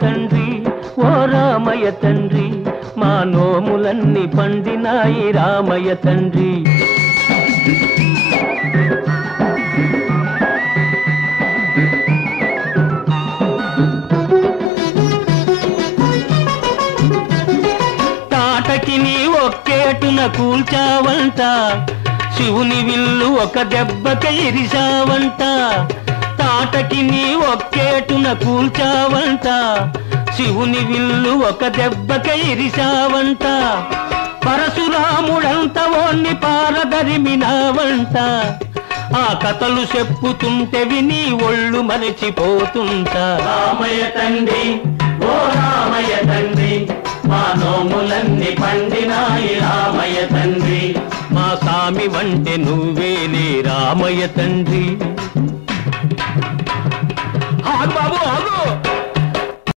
తండ్రి ఓ రామయ్య తండ్రి మా నోములన్నీ పండినాయి రామయ్య తండ్రి తాటకి నీ ఒక్కేటున కూల్చావంట శివుని విల్లు ఒక దెబ్బకి ఇరిశావంట తాటకి నీ ఒక్కేటున కూల్చావంట శివుని విల్లు ఒక దెబ్బకి ఇరిశావంట పరశురాముడంత ఓన్ని పారదరిమినావంట ఆ కథలు చెప్పుతుంటే విని ఒళ్ళు మరచిపోతుంటా రామయ్య తండ్రి ఓ రామయ్య తండ్రి మా నోములన్నీ పండినాయి రామయ్య తండ్రి మా సామి వంటే నువ్వేలే రామయ్య తండ్రి